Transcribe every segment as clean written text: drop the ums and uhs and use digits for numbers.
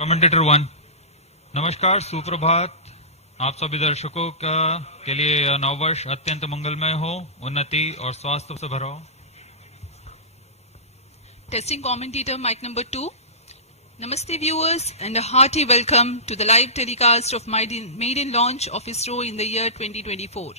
Commentator 1। नमस्कार, सुप्रभात। आप सभी दर्शकों के लिए यह नववर्ष अत्यंत मंगलमय हो, उन्नति और स्वास्थ्य से भरा हो। Testing commentator mic number 2. Namaste viewers and a hearty welcome to the live telecast of maiden launch of ISRO in the year 2024.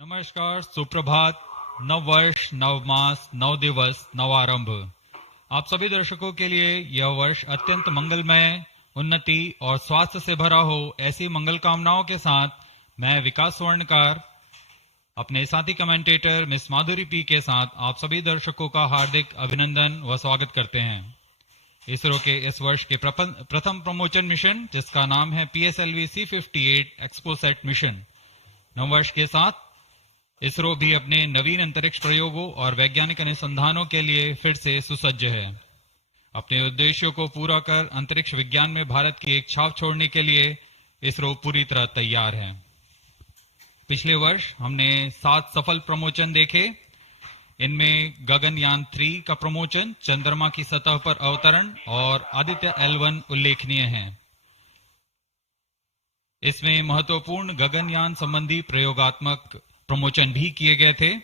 नमस्कार, सुप्रभात, नव वर्ष, नव मास, नव दिवस, नव आरंभ। आप सभी दर्शकों के लिए यह वर्ष अत्यंत मंगलमय, उन्नति और स्वास्थ्य से भरा हो, ऐसी मंगल कामनाओं के साथ मैं विकास स्वर्णकार अपने साथी कमेंटेटर मिस माधुरी पी के साथ आप सभी दर्शकों का हार्दिक अभिनंदन व स्वागत करते हैं। इसरो के इस वर्ष के प्रथम प्रमोशन मिशन, जिसका नाम है PSLV-C58 XPoSat मिशन। नववर्ष के साथ इसरो भी अपने नवीन अंतरिक्ष प्रयोगों और वैज्ञानिक अनुसंधानों के लिए फिर से सुसज्ज है। अपने उद्देश्यों को पूरा कर अंतरिक्ष विज्ञान में भारत की एक छाप छोड़ने के लिए इसरो पूरी तरह तैयार है। पिछले वर्ष हमने 7 सफल प्रमोशन देखे। इनमें गगनयान 3 का प्रमोशन, चंद्रमा की सतह पर अवतरण और आदित्य L1 उल्लेखनीय हैं। इसमें महत्वपूर्ण गगनयान संबंधी प्रयोगात्मक प्रमोशन भी किए गए थे।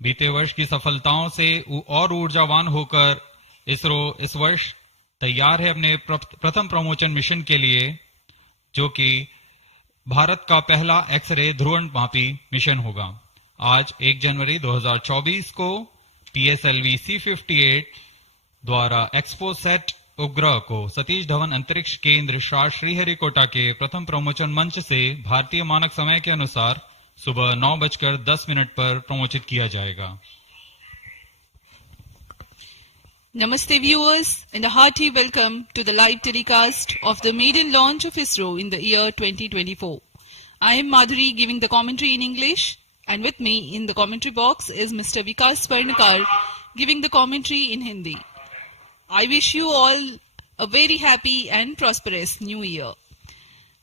बीते वर्ष की सफलताओं से और ऊर्जावान होकर इसरो इस वर्ष तैयार है अपने प्रथम प्रमोशन मिशन के लिए, जो कि भारत का पहला एक्सरे ध्रुवणमापी मिशन होगा। आज 1 जनवरी 2024 को PSLV-C58 द्वारा XPoSat उपग्रह को सतीश धवन अंतरिक्ष केंद्र SHAR श्रीहरिकोटा के प्रथम प्रमोशन मंच से भारतीय मानक समय के अनुसार सुबह 9:10 पर प्रमोशित किया जाएगा। Namaste viewers and a hearty welcome to the live telecast of the maiden launch of ISRO in the year 2024. I am Madhuri giving the commentary in English, and with me in the commentary box is Mr. Vikas Swarnakar giving the commentary in Hindi. I wish you all a very happy and prosperous new year.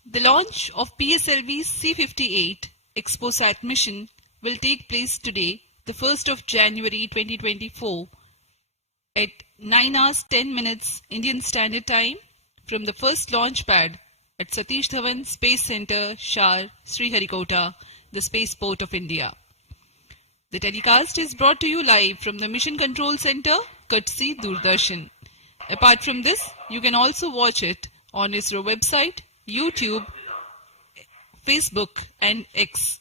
The launch of PSLV-C58 XPoSat mission will take place today, the 1st of January 2024 at 9:10 Indian Standard Time from the first launch pad at Satish Dhawan Space Center, SHAR, Sriharikota, the spaceport of India. The telecast is brought to you live from the Mission Control Center, courtesy Doordarshan. Apart from this, you can also watch it on ISRO website, YouTube, Facebook and X.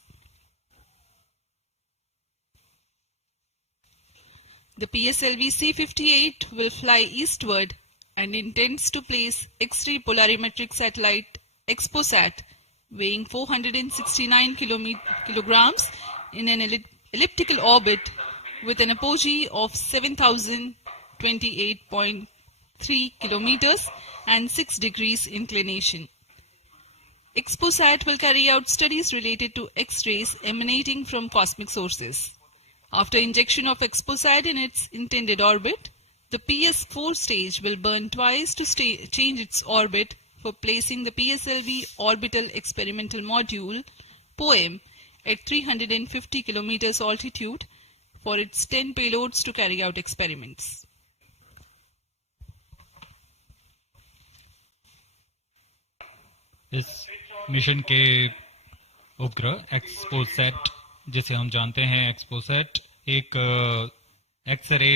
The PSLV-C58 will fly eastward and intends to place X-ray polarimetric satellite XPoSat weighing 469 kilograms in an elliptical orbit with an apogee of 7,028.3 kilometers and 6 degrees inclination. XPoSat will carry out studies related to X-rays emanating from cosmic sources. After injection of XPoSat in its intended orbit, the PS4 stage will burn twice to change its orbit for placing the PSLV Orbital Experimental Module (POEM) at 350 kilometers altitude for its 10 payloads to carry out experiments. इस mission के उपग्रह XPoSat, जिसे हम जानते हैं XPoSat, एक x ray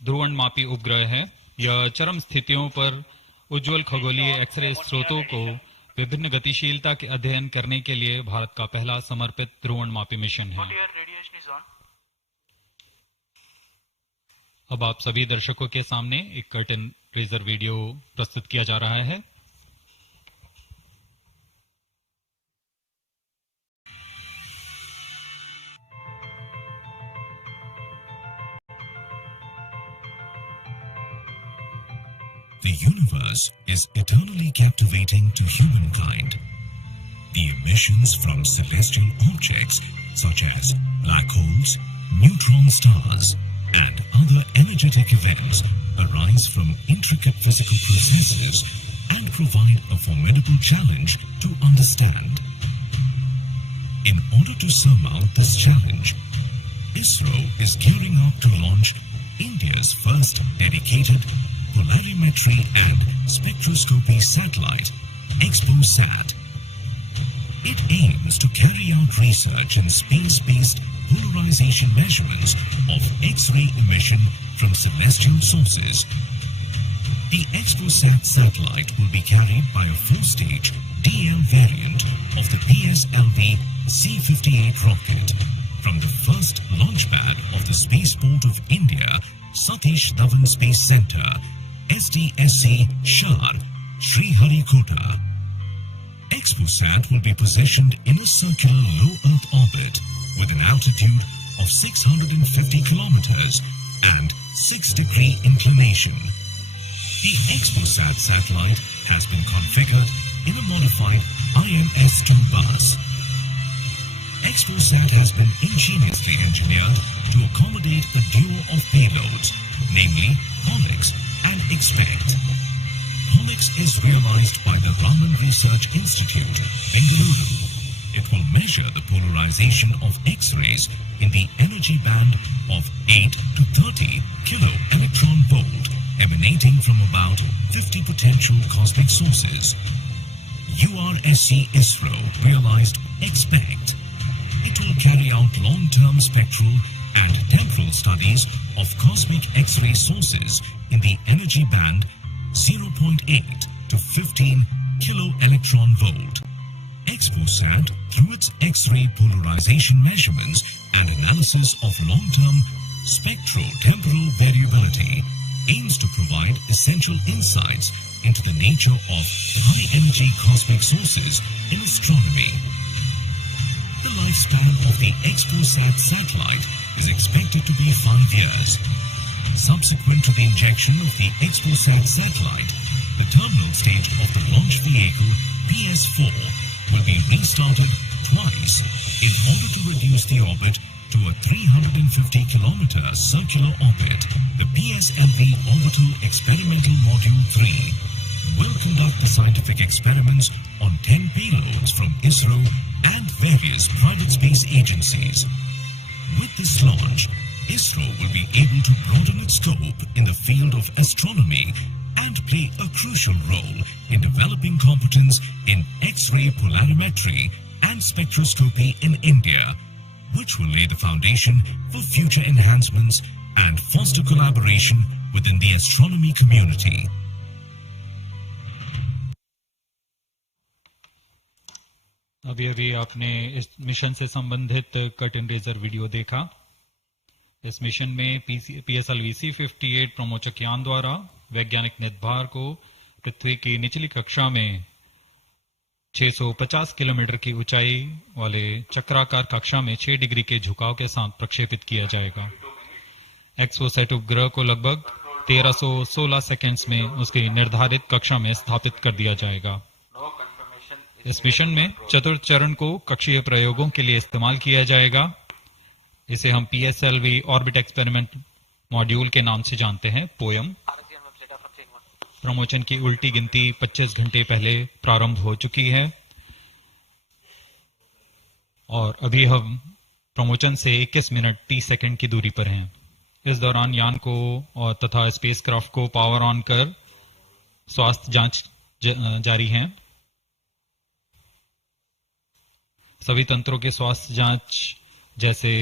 ध्रुवणमापी उपग्रह है। यह चरम स्थितियों पर उज्जवल खगोलीय एक्सरे स्रोतों को विभिन्न गतिशीलता के अध्ययन करने के लिए भारत का पहला समर्पित ध्रुवणमापी मिशन है। अब आप सभी दर्शकों के सामने एक कर्टन रेजर वीडियो प्रस्तुत किया जा रहा है। The universe is eternally captivating to humankind. The emissions from celestial objects such as black holes, neutron stars, and other energetic events arise from intricate physical processes and provide a formidable challenge to understand. In order to surmount this challenge, ISRO is gearing up to launch India's first dedicated polarimetry and spectroscopy satellite, XPoSat. It aims to carry out research in space-based polarization measurements of X-ray emission from celestial sources. The XPoSat satellite will be carried by a 4-stage DL variant of the PSLV-C58 rocket from the first launch pad of the Spaceport of India, Satish Dhawan Space Center, SDSC SHAR, Sriharikota. XPoSat will be positioned in a circular low Earth orbit with an altitude of 650 kilometers and 6-degree inclination. The XPoSat satellite has been configured in a modified IMS-2 bus. XPoSat has been ingeniously engineered to accommodate a duo of payloads, namely HOLIX and XPECT. HOLIX is realized by the Raman Research Institute, Bengaluru. It will measure the polarization of X-rays in the energy band of 8 to 30 kilo-electron volt, emanating from about 50 potential cosmic sources. URSC ISRO realized XPECT. It will carry out long-term spectral and temporal studies of cosmic X-ray sources in the energy band 0.8 to 15 kilo-electron volt. XPoSat, through its X-ray polarization measurements and analysis of long-term spectro-temporal variability, aims to provide essential insights into the nature of high-energy cosmic sources in astronomy. The lifespan of the XPoSat satellite is expected to be 5 years. Subsequent to the injection of the XPoSat satellite, the terminal stage of the launch vehicle PS4 will be restarted twice in order to reduce the orbit to a 350-kilometer circular orbit. The PSLV Orbital Experimental Module 3 will conduct the scientific experiments on 10 payloads from ISRO and various private space agencies. With this launch, ISRO will be able to broaden its scope in the field of astronomy and play a crucial role in developing competence in X-ray polarimetry and spectroscopy in India, which will lay the foundation for future enhancements and foster collaboration within the astronomy community. अभी अभी आपने इस mission से संबंधित cut and razor video देखा। इस mission में PSLV-C58 प्रमोचक यान द्वारा वैज्ञानिक निर्धार को पृथ्वी की निचली कक्षा में 650 किलोमीटर की ऊंचाई वाले चक्राकार कक्षा में 6 डिग्री के झुकाव के साथ प्रक्षेपित किया जाएगा। XPoSat उपग्रह को लगभग 1316 सेकंड्स में उसकी निर्धारित कक्षा में स्थापित कर दिया जाएगा। इस मिशन में चतुर्थ चरण को कक्षीय प्रयोगों के लिए इस्तेमाल किया जाएगा। इसे हम PSLV ऑर्बिट एक्सपेरिमेंट मॉड्यूल के नाम से जानते हैं, पोयम। प्रमोचन की उल्टी गिनती 25 घंटे पहले प्रारंभ हो चुकी है और अभी हम प्रमोचन से 21 मिनट 30 सेकंड की दूरी पर हैं। इस दौरान यान को और तथा स्पेसक्राफ्ट को पावर ऑन कर स्वास्थ्य जांच जारी है। सभी तंत्रों के स्वास्थ्य जांच जैसे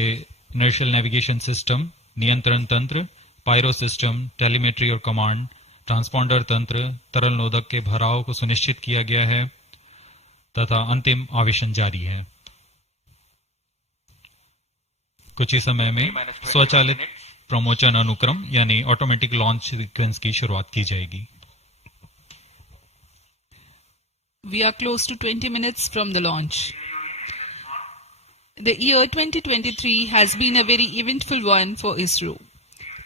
इनर्शियल नेविगेशन सिस्टम, नियंत्रण तंत्र, पायरो सिस्टम, टेलीमेट्री और कमांड, ट्रांसपॉन्डर तंत्र, तरल नोदक के भराव को सुनिश्चित किया गया है तथा अंतिम आवेशन जारी है। कुछ ही समय में स्वचालित प्रमोचन अनुक्रम यानी ऑटोमेटिक लॉन्च सीक्वेंस की शुरुआत की जाएगी। We are close to 20 minutes from the launch. The year 2023 has been a very eventful one for ISRO.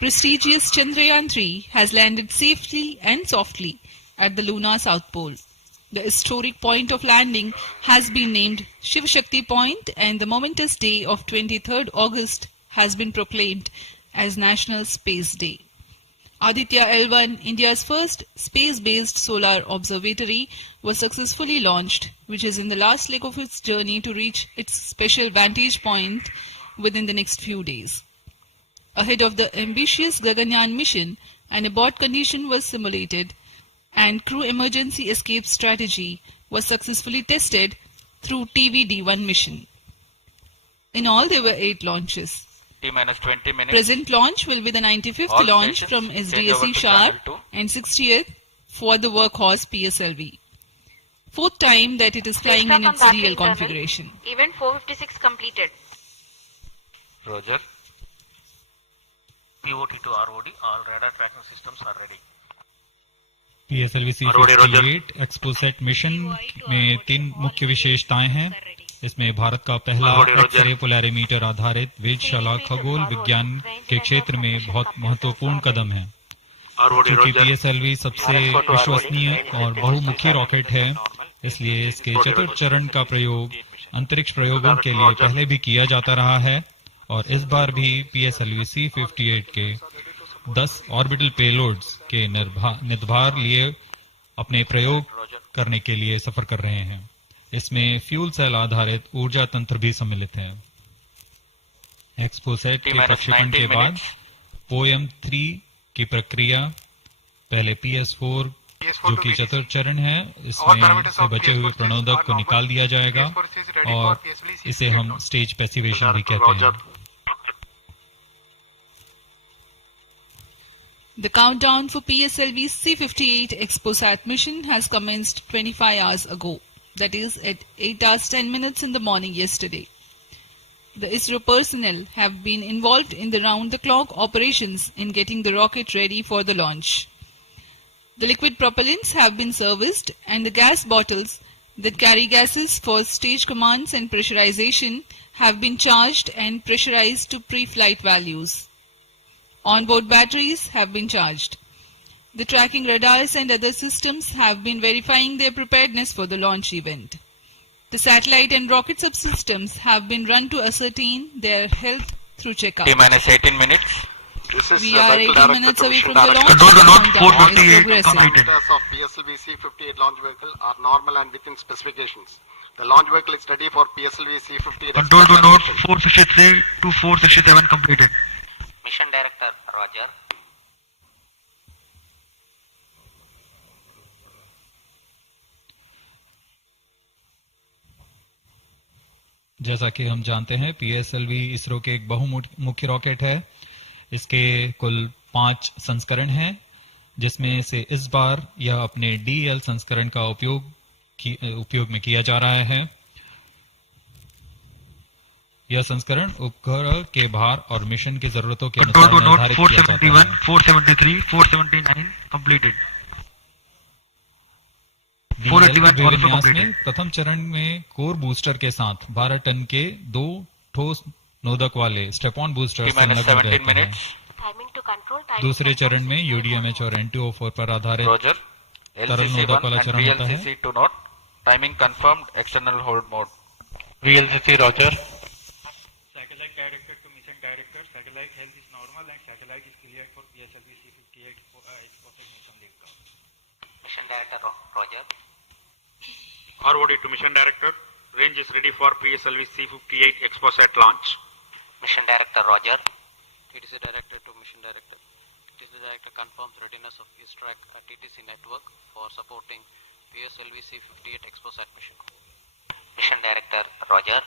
prestigious Chandrayaan-3 has landed safely and softly at the lunar South Pole. The historic point of landing has been named Shiv Shakti Point, and the momentous day of 23rd August has been proclaimed as National Space Day. Aditya L1, India's first space-based solar observatory, was successfully launched, which is in the last leg of its journey to reach its special vantage point within the next few days. Ahead of the ambitious Gaganyaan mission, an abort condition was simulated and crew emergency escape strategy was successfully tested through TVD-1 mission. In all, there were 8 launches. T-minus 20 minutes. Present launch will be the 95th All launch stations from change SDSC over to SHAR channel 2. and 60th for the workhorse PSLV. 4th time that it is flying in its real configuration. Event 456 completed. Roger. POT to ROD, all radar tracking systems are ready. PSLV-C58 XPoSat mission में 3 मुख्य विशेषताएं हैं। इसमें भारत का पहला x ray polarimeter आधारित वेधशाला खगोल विज्ञान के क्षेत्र में बहुत महत्वपूर्ण कदम है। क्योंकि PSLV सबसे विश्वसनीय और बहुमुखी रॉकेट है, इसलिए इसके चतुर्थ चरण का प्रयोग अंतरिक्ष प्रयोगों के लिए पहले भी किया जाता रहा है और इस बार भी PSLV-C58 के 10 ऑर्बिटल पेलोड्स के निर्धार लिए अपने प्रयोग करने के लिए सफर कर रहे हैं। इसमें फ्यूल सेल आधारित ऊर्जा तंत्र भी सम्मिलित है। एक्सपोसैट के प्रक्षेपण के बाद OM3 की प्रक्रिया पहले PS4 जो कि चतुर्थ चरण है, इसमें से बचे हुए प्रणोदक को निकाल दिया जाएगा और इसे हम स्टेज पैसिवेशन भी कहते हैं। The countdown for PSLV-C58 XPoSat mission has commenced 25 hours ago, that is at 8 hours 10 minutes in the morning yesterday. The ISRO personnel have been involved in the round-the-clock operations in getting the rocket ready for the launch. The liquid propellants have been serviced and the gas bottles that carry gases for stage commands and pressurization have been charged and pressurized to pre-flight values. Onboard batteries have been charged. The tracking radars and other systems have been verifying their preparedness for the launch event. The satellite and rocket subsystems have been run to ascertain their health through checkup. T-minus 18 minutes. We are 18 minutes away from the launch. Control to note Countdown is 458 progressing. completed. Parameters of PSLV-C58 launch vehicle are normal and within specifications. The launch vehicle is ready for PSLV-C58. Control to note 463 to 467 completed. Mission Director, Roger. जैसा कि हम जानते हैं PSLV ISRO के एक बहुमुखी rocket है। इसके कुल 5 संस्करण हैं, जिसमें से इस बार यह अपने DL संस्करण का उपयोग में किया जा रहा है। यह संस्करण उपग्रह के भार और मिशन की जरूरतों के अनुसार निर्धारित किया जाता है। 473, 479 completed. DL अभिविन्यास में प्रथम चरण में कोर बूस्टर के साथ 12 टन के 2 ठोस नोदक वाले स्टेप-ऑन बूस्टर संलग्न रहते हैं। दूसरे चरण में UDMH और NTO4 पर आधारित तरल नोदक वाला चरण होता है। Timing confirmed. External hold mode. VLCC Roger. Satellite director to mission director. Satellite health is normal and satellite is cleared for PSLV-C58 mission vehicle. Mission Director, Roger. ROD to mission director. Range is ready for PSLV-C58 XPoSat launch. Mission Director, Roger. TTC Director to Mission Director. TTC Director confirms readiness of ISTRAC at TTC network for supporting PSLV-C58 XPoSat mission. Mission Director, Roger.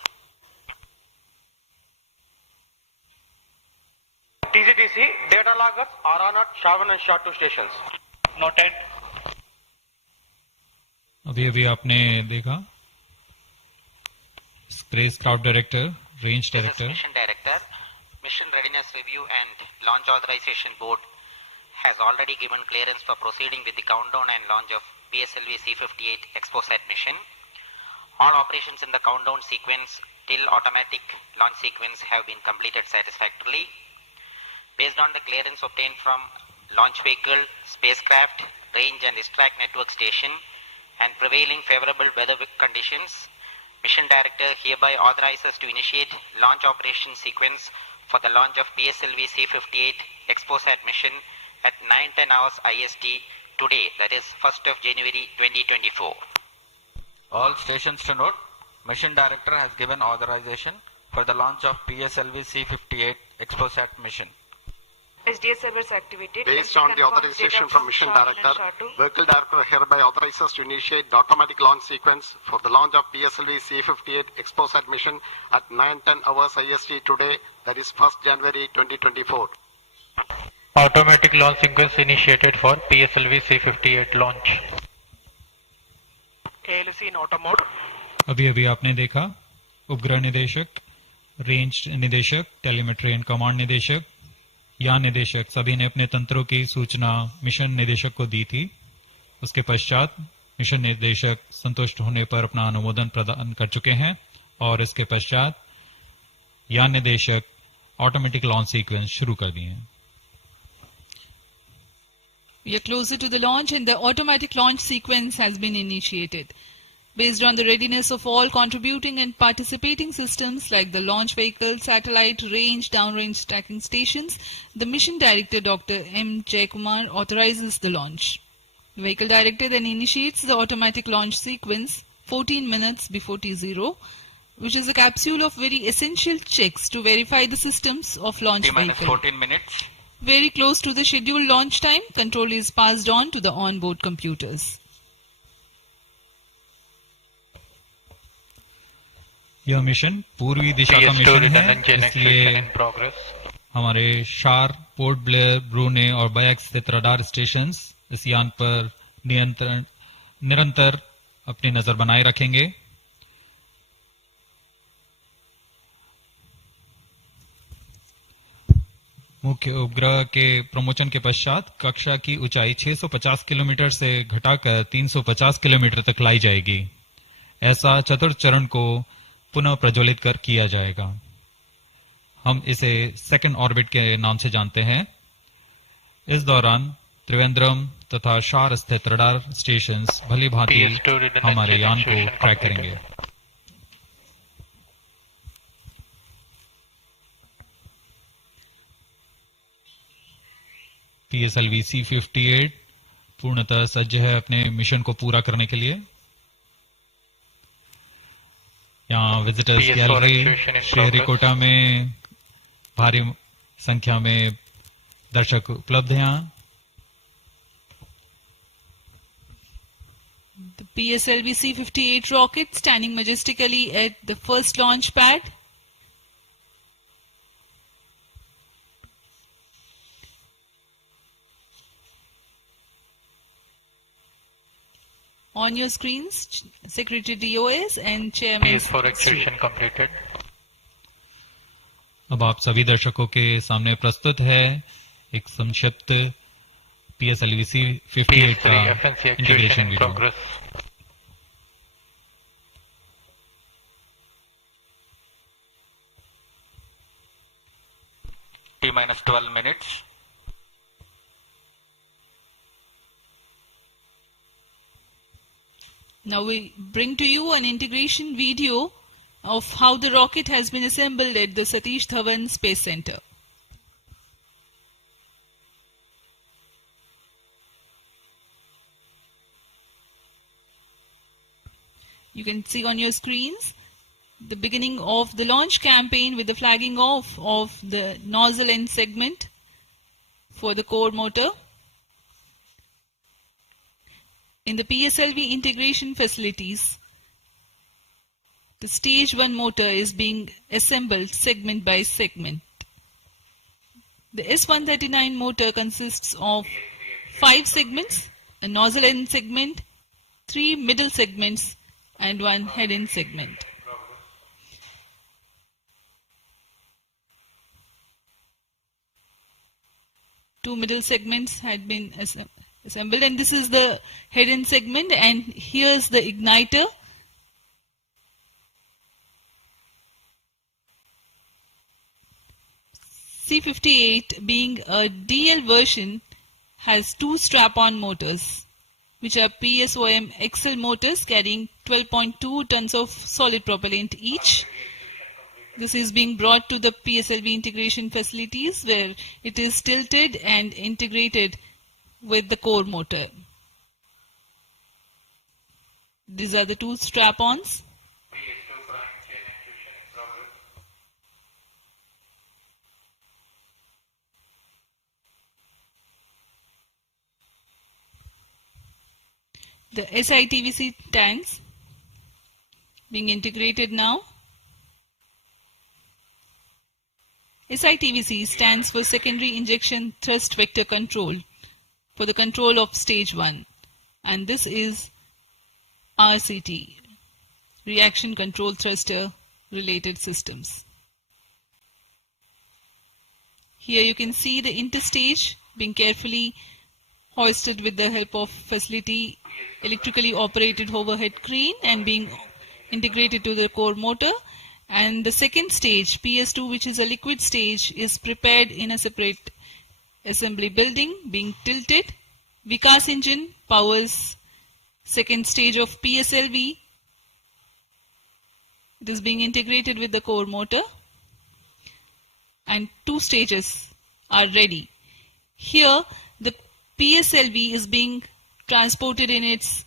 TGTC data loggers are on at SHAR1 and SHAR2 stations. Noted. अभी आपने देखा spacecraft director, range director. Mission Director, Mission Readiness Review and Launch Authorization Board has already given clearance for proceeding with the countdown and launch of PSLV-C58 XPoSat mission. All operations in the countdown sequence till automatic launch sequence have been completed satisfactorily. Based on the clearance obtained from launch vehicle, spacecraft, range and distract network station and prevailing favorable weather conditions, Mission Director hereby authorizes to initiate launch operation sequence for the launch of PSLV-C58 XPoSat mission at 9:10 hours IST today, that is 1st of January 2024. All stations to note, Mission Director has given authorization for the launch of PSLV-C58 XPoSat mission. SDS servers activated. Based on the authorization from Mission Director, Vehicle Director hereby authorizes to initiate the automatic launch sequence for the launch of PSLV-C58 XPoSat mission at 9:10 hours IST today, that is 1st January 2024. Automatic launch sequence initiated for PSLV-C58 launch. ALC in auto mode. अभी अभी आपने देखा उपग्रह निदेशक, range निदेशक, telemetry and command निदेशक, यान निदेशक सभी ने अपने तंत्रों की सूचना मिशन निदेशक को दी थी। उसके पश्चात मिशन निदेशक संतुष्ट होने पर अपना अनुमोदन प्रदान कर चुके हैं और इसके पश्चात यान निदेशक ऑटोमेटिक लॉन्च सीक्वेंस शुरू कर दिए हैं। We are closer to the launch and the automatic launch sequence has been initiated. Based on the readiness of all contributing and participating systems like the launch vehicle, satellite, range, downrange tracking stations, the Mission Director Dr. M. Jayakumar authorizes the launch. The Vehicle Director then initiates the automatic launch sequence 14 minutes before T0, which is a capsule of very essential checks to verify the systems of launch vehicle. 14 minutes. Very close to the scheduled launch time, control is passed on to the onboard computers. यह mission पूर्वी दिशा का mission है, इसलिए हमारे शार, port Blair, ब्रूने और bike स्थित radar stations इस यान पर निरंतर अपनी नजर बनाए रखेंगे। मुख्य उपग्रह के प्रमोशन के पश्चात कक्षा की ऊंचाई 650 किलोमीटर से घटाकर 350 किलोमीटर तक लाई जाएगी। ऐसा चतुर्थ चरण को पुनः प्रज्वलित कर किया जाएगा। हम इसे सेकंड ऑर्बिट के नाम से जानते हैं। इस दौरान त्रिवेंद्रम तथा शार स्थित रडार स्टेशंस भली भांति हमारे यान को ट्रैक करेंगे। PSLV-C58 पूर्णतः सज्ज है अपने मिशन को पूरा करने के लिए। यहाँ विजिटर्स गैलरी श्रीहरिकोटा में भारी संख्या में दर्शक उपलब्ध हैं। यहाँ The PSLV-C58 rocket standing majestically at the first launch pad. On your screens, Secretary DOS and Chairman. PS4 activation completed. अब आप सभी दर्शकों के सामने प्रस्तुत है एक संक्षिप्त PSLV-C58 का integration video. T-12 minutes. Now we bring to you an integration video of how the rocket has been assembled at the Satish Dhawan Space Center. You can see on your screens the beginning of the launch campaign with the flagging off of the nozzle end segment for the core motor. In the PSLV integration facilities, the stage 1 motor is being assembled segment by segment. The S139 motor consists of 5 segments, a nozzle end segment, 3 middle segments and 1 head end segment. Two middle segments had been assembled, and this is the head end segment, and here's the igniter. C58, being a DL version, has two strap-on motors, which are PSOM XL motors carrying 12.2 tons of solid propellant each. This is being brought to the PSLV integration facilities where it is tilted and integrated with the core motor. These are the two strap-ons. The SITVC tanks being integrated now. SITVC stands for Secondary Injection Thrust Vector Control for the control of stage 1, and this is RCT, Reaction Control Thruster related systems. Here you can see the interstage being carefully hoisted with the help of facility electrically operated overhead crane and being integrated to the core motor. And the second stage, PS2, which is a liquid stage, is prepared in a separate assembly building being tilted. Vikas engine powers second stage of PSLV. It is being integrated with the core motor and two stages are ready. Here the PSLV is being transported in its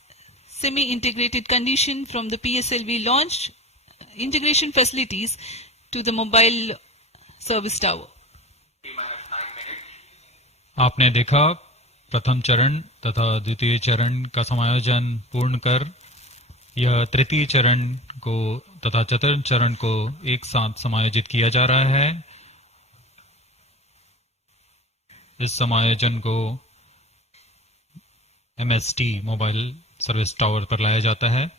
semi-integrated condition from the PSLV launch integration facilities to the mobile service tower. आपने देखा प्रथम चरण तथा द्वितीय चरण का समायोजन पूर्ण कर यह तृतीय चरण को तथा चतुर्थ चरण को एक साथ समायोजित किया जा रहा है। इस समायोजन को MST मोबाइल सर्विस टावर पर लाया जाता है।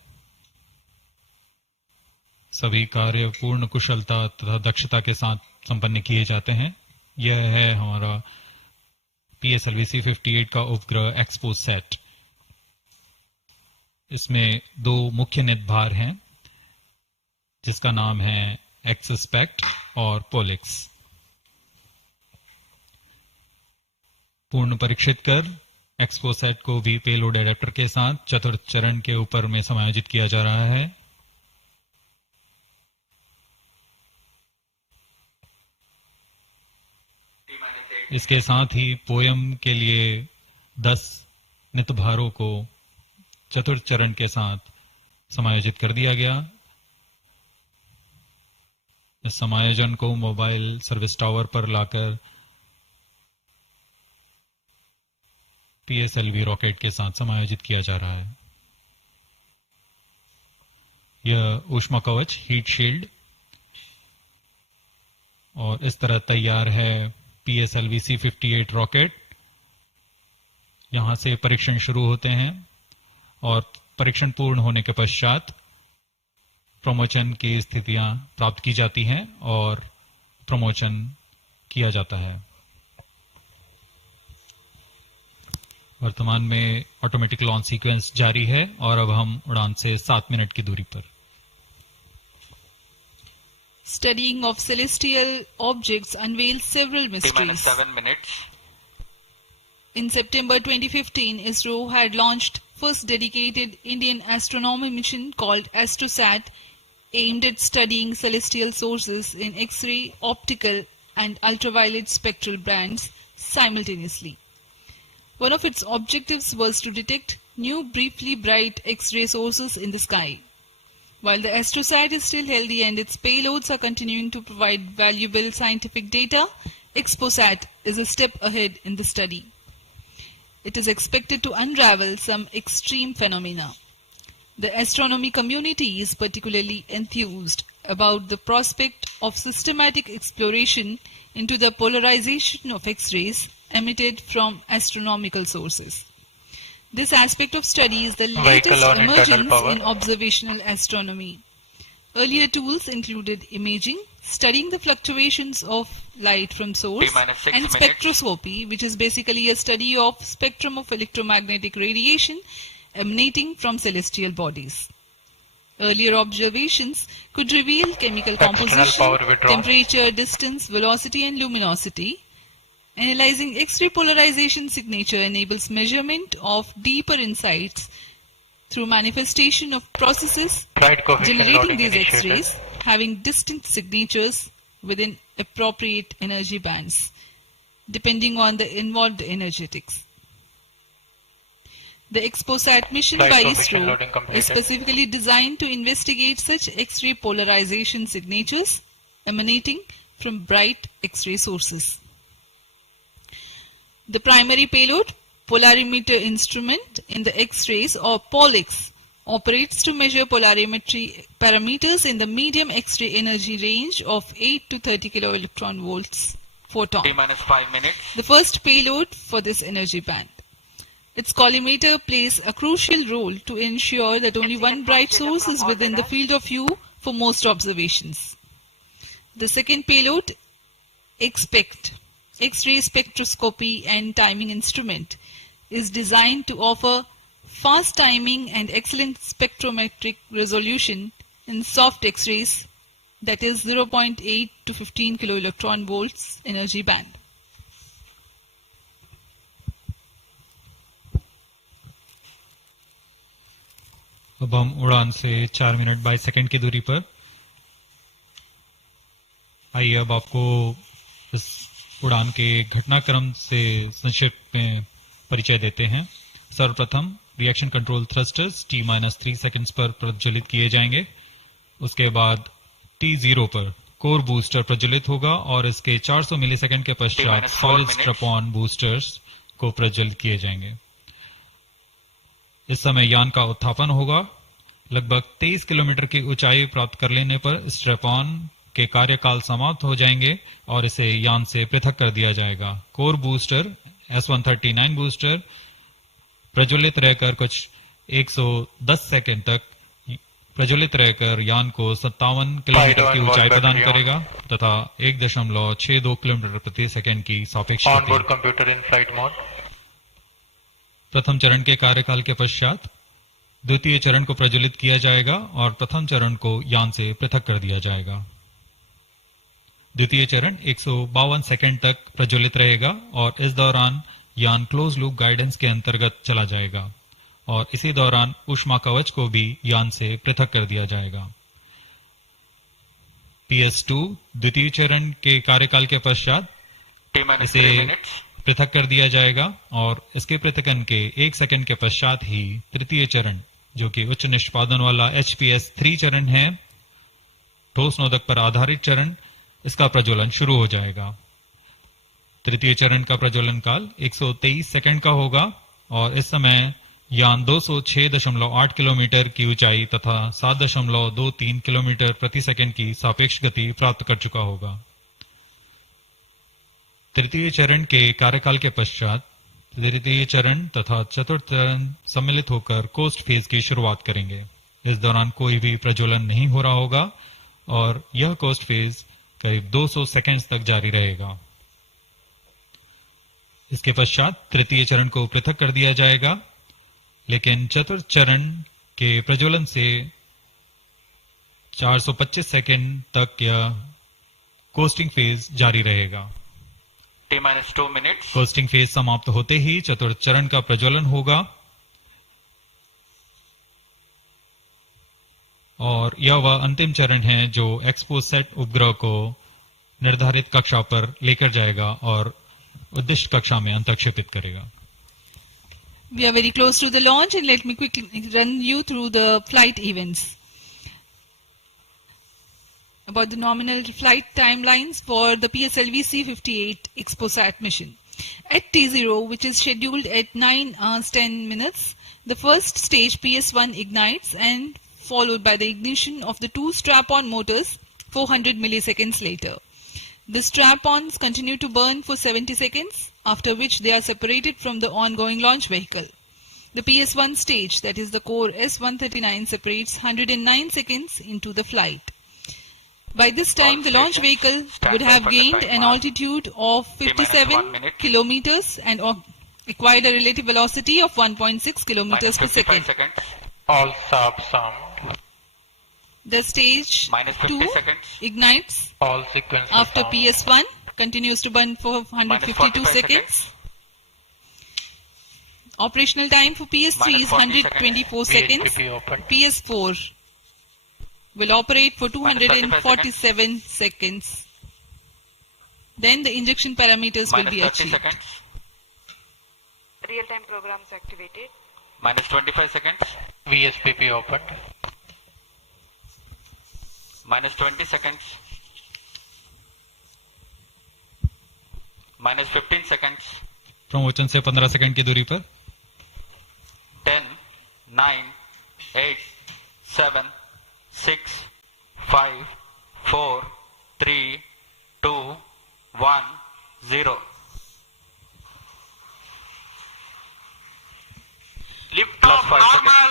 सभी कार्य पूर्ण कुशलता तथा दक्षता के साथ संपन्न किए जाते हैं। यह है हमारा PSLV-C58 का उपग्रह XPoSat। इसमें दो मुख्य निदभार हैं जिसका नाम है XSPECT और POLIX। पूर्ण परीक्षित कर XPoSat को भी पेलोड एडेप्टर के साथ चतुर्थ चरण के ऊपर में समायोजित किया जा रहा है। इसके साथ ही पोयम के लिए 10 नितभारों को चतुर्थ चरण के साथ समायोजित कर दिया गया। इस समायोजन को मोबाइल सर्विस टावर पर लाकर PSLV रॉकेट के साथ समायोजित किया जा रहा है। यह ऊष्मा कवच हीट शील्ड और इस तरह तैयार है PSLV-C58 रॉकेट। यहां से परीक्षण शुरू होते हैं और परीक्षण पूर्ण होने के पश्चात प्रमोशन की स्थितियां प्राप्त की जाती हैं और प्रमोशन किया जाता है। वर्तमान में ऑटोमेटिक लॉन्च सीक्वेंस जारी है और अब हम उड़ान से 7 मिनट की दूरी पर। Studying of celestial objects unveils several mysteries. 7 minutes. In September 2015, ISRO had launched first dedicated Indian astronomy mission called AstroSat, aimed at studying celestial sources in X-ray, optical and ultraviolet spectral bands simultaneously. One of its objectives was to detect new briefly bright X-ray sources in the sky. While the AstroSat is still healthy and its payloads are continuing to provide valuable scientific data, XPoSat is a step ahead in the study. It is expected to unravel some extreme phenomena. The astronomy community is particularly enthused about the prospect of systematic exploration into the polarization of X-rays emitted from astronomical sources. This aspect of study is the latest emergence in observational astronomy. Earlier tools included imaging, studying the fluctuations of light from source, and spectroscopy, which is basically a study of spectrum of electromagnetic radiation emanating from celestial bodies. Earlier observations could reveal chemical External composition, power withdrawn. temperature, distance, velocity and luminosity. Analyzing X-ray polarization signature enables measurement of deeper insights through manifestation of processes Flight coefficient generating loading these initiated. X-rays having distinct signatures within appropriate energy bands, depending on the involved energetics. The XPoSat mission Flight by coefficient ISRO loading completed. is specifically designed to investigate such X-ray polarization signatures emanating from bright X-ray sources. The primary payload, polarimeter instrument in the X-rays or POLIX, operates to measure polarimetry parameters in the medium X-ray energy range of 8 to 30 kiloelectron volts photon. T-5 minutes. The first payload for this energy band. Its collimator plays a crucial role to ensure that only one bright source is within the field of view for most observations. The second payload, XPECT, X-ray spectroscopy and timing instrument, is designed to offer fast timing and excellent spectrometric resolution in soft X-rays, that is 0.8 to 15 kiloelectron volts energy band. अब हम उड़ान से 4 minute 22 second की दूरी पर। आइए अब आपको इस उड़ान के घटनाक्रम से संक्षिप्त में परिचय देते हैं। सर्वप्रथम reaction control thrusters T-3 seconds पर प्रज्वलित किए जाएंगे। उसके बाद T0 पर कोर बूस्टर प्रज्वलित होगा और इसके 400 मिलीसेकंड के पश्चात सॉलिड स्ट्रैप-ऑन बूस्टर्स को प्रज्वलित किए जाएंगे। इस समय यान का उत्थापन होगा। लगभग 23 किलोमीटर की ऊंचाई प्राप्त कर लेने पर स्ट्रैप-ऑन के कार्यकाल समाप्त हो जाएंगे और इसे यान से पृथक कर दिया जाएगा। कोर बूस्टर S139 बूस्टर प्रज्वलित रहकर कुछ 110 सेकंड तक प्रज्वलित रहकर यान को 57 किलोमीटर की ऊंचाई प्रदान करेगा तथा 1.62 किलोमीटर प्रति सेकंड की सापेक्ष Onboard computer in flight mode. प्रथम चरण के कार्यकाल के पश्चात द्वितीय चरण को प्रज्वलित किया जाएगा और प्रथम चरण को यान से पृथक कर दिया जाएगा। द्वितीय चरण 152 सेकंड तक प्रज्वलित रहेगा और इस दौरान यान क्लोज लूप गाइडेंस के अंतर्गत चला जाएगा और इसी दौरान ऊष्मा कवच को भी यान से पृथक कर दिया जाएगा। PS2 द्वितीय चरण के कार्यकाल के पश्चात इसे पृथक कर दिया जाएगा और इसके पृथकन के 1 सेकंड के पश्चात ही तृतीय चरण, जो कि उच्च निष्पादन वाला HPS3 चरण है, ठोस नोदक पर आधारित चरण, इसका प्रज्वलन शुरू हो जाएगा। तृतीय चरण का प्रज्वलन काल 123 सेकंड का होगा और इस समय यान 206.8 किलोमीटर की ऊंचाई तथा 7.23 किलोमीटर प्रति सेकंड की सापेक्ष गति प्राप्त कर चुका होगा। तृतीय चरण के कार्यकाल के पश्चात तृतीय चरण तथा चतुर्थ चरण सम्मिलित होकर कोस्ट फेज की शुरुआत करेंगे। इस दौरान कोई भी प्रज्वलन नहीं हो रहा होगा और यह कोस्ट फेज करीब 200 सेकंड्स तक जारी रहेगा। इसके पश्चात तृतीय चरण को पृथक कर दिया जाएगा, लेकिन चतुर्थ चरण के प्रज्वलन से 425 सेकंड तक यह कोस्टिंग फेज जारी रहेगा। T-2 minutes. कोस्टिंग फेज समाप्त होते ही चतुर्थ चरण का प्रज्वलन होगा और यह वह अंतिम चरण है जो XPoSat उपग्रह को निर्धारित कक्षा पर लेकर जाएगा और उद्दिष्ट कक्षा में अंतक्षेपित करेगा। We are very close to the launch and let me quickly run you through the flight events. About the nominal flight timelines for the PSLV-C58 XPoSat mission. At T0, which is scheduled at 9 hours 10 minutes, the first stage PS1 ignites and followed by the ignition of the two strap-on motors 400 milliseconds later. The strap-ons continue to burn for 70 seconds, after which they are separated from the ongoing launch vehicle. The PS1 stage, that is the core S139, separates 109 seconds into the flight. By this time, the launch vehicle would have gained an altitude of 57 kilometers and acquired a relative velocity of 1.6 kilometers per second. All subs armed. The stage minus 50 2 seconds. ignites All sequence after down. PS1, continues to burn for 152 45 seconds. Operational time for PS3 is Minus 40 124 seconds. VSPP open. PS4 will operate for Minus 35 247 seconds. Then the injection parameters will Minus be 30 achieved. seconds. Real-time programs activated. Minus 25 seconds. VSPP opened. Minus 20 seconds. Minus 15 seconds. प्रमोचन से 15 second की दूरी पर 10, 9, 8, 7, 6, 5, 4, 3, 2, 1, 0. Lift Plus off 5 normal.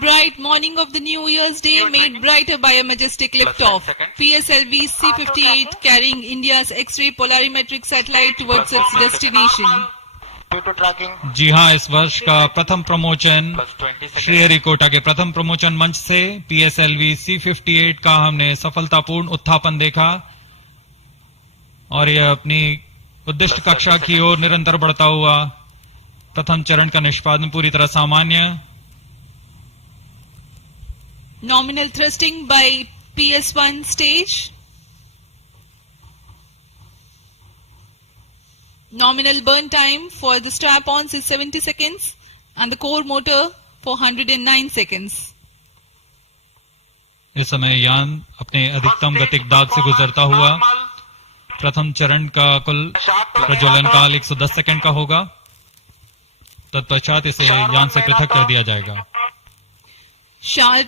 Bright morning of the New Year's Day made brighter by a majestic Plus liftoff. 10 seconds. PSLV-C58 carrying India's X-ray polarimetric satellite towards its destination. Due to tracking. जी हाँ, इस वर्ष का प्रथम प्रमोचन Plus 20 seconds. Sriharikota के प्रथम प्रमोचन मंच से PSLV C58 का हमने सफलतापूर्ण उत्थापन देखा और यह अपनी उद्दिष्ट कक्षा की ओर निरंतर बढ़ता हुआ। प्रथम चरण का निष्पादन पूरी तरह सामान्य। Nominal thrusting by PS1 stage. Nominal burn time for the strap-ons is 70 seconds and the core motor for 109 seconds. इस समय यान अपने अधिकतम गतिक दाब से गुजरता हुआ। प्रथम चरण का कुल प्रज्वलन काल 110 सेकंड का होगा। तत्पश्चात इसे यान से पृथक कर दिया जाएगा। SHAR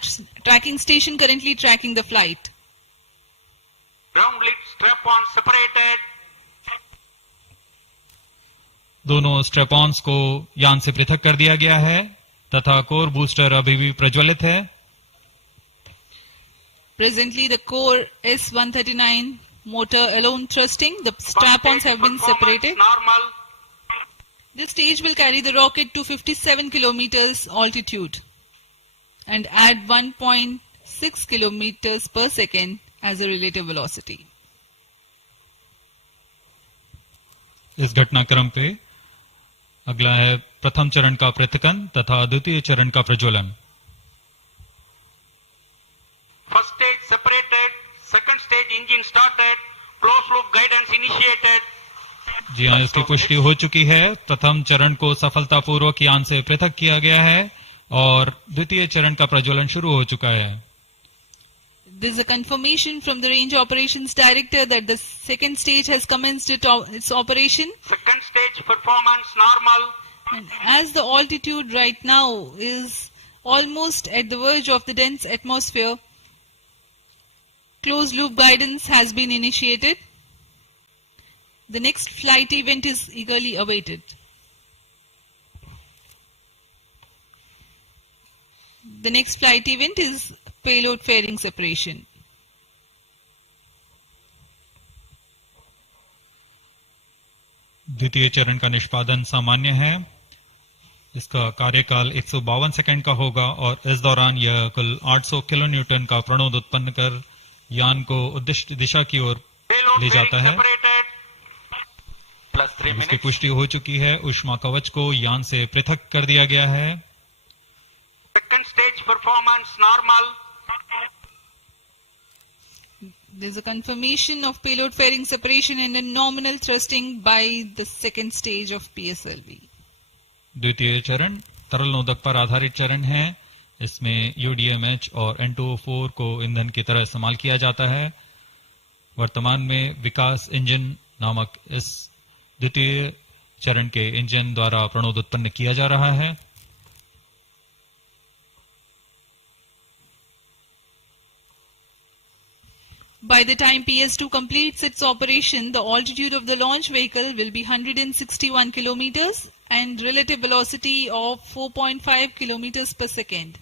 tracking station currently tracking the flight. Ground lead strap-on separated. दोनों स्ट्रेपॉन्स को यान से पृथक कर दिया गया है तथा कोर बूस्टर अभी भी प्रज्वलित है। Presently the core S139 motor alone thrusting. The strap-ons have been separated. Normal. This stage will carry the rocket to 57 kilometers altitude and add 1.6 kilometers per second as a relative velocity. इस घटनाक्रम पे अगला है प्रथम चरण का पृथकन तथा द्वितीय चरण का प्रज्वलन। First stage separated. Second stage engine started. Closed loop guidance initiated. जी हाँ, इसकी पुष्टि हो चुकी है। प्रथम चरण को सफलतापूर्वक यान से पृथक किया गया है और द्वितीय चरण का प्रज्वलन शुरू हो चुका है। There is a confirmation from the Range Operations Director that the second stage has commenced its operation. Second stage performance normal. And as the altitude right now is almost at the verge of the dense atmosphere, closed loop guidance has been initiated. The next flight event is eagerly awaited. The next flight event is payload fairing separation. द्वितीय चरण का निष्पादन सामान्य है। इसका कार्यकाल 152 second का होगा और इस दौरान यह कुल 800 किलो न्यूटन का प्रणोद उत्पन्न कर यान को उद्दिष्ट दिशा की ओर ले जाता है। Plus 3 इसकी minutes. पुष्टि हो चुकी है। ऊष्मा कवच को यान से पृथक कर दिया गया है। Second stage performance normal. There is a confirmation of payload fairing separation and a nominal thrusting by the second stage of PSLV. द्वितीय चरण तरल नोदक पर आधारित चरण है। इसमें UDMH और N2O4 को ईंधन की तरह इस्तेमाल किया जाता है। वर्तमान में विकास इंजन नामक इस द्वितीय चरण के इंजन द्वारा प्रणोद उत्पन्न किया जा रहा है। By the time PS2 completes its operation, the altitude of the launch vehicle will be 161 kilometers and relative velocity of 4.5 kilometers per second.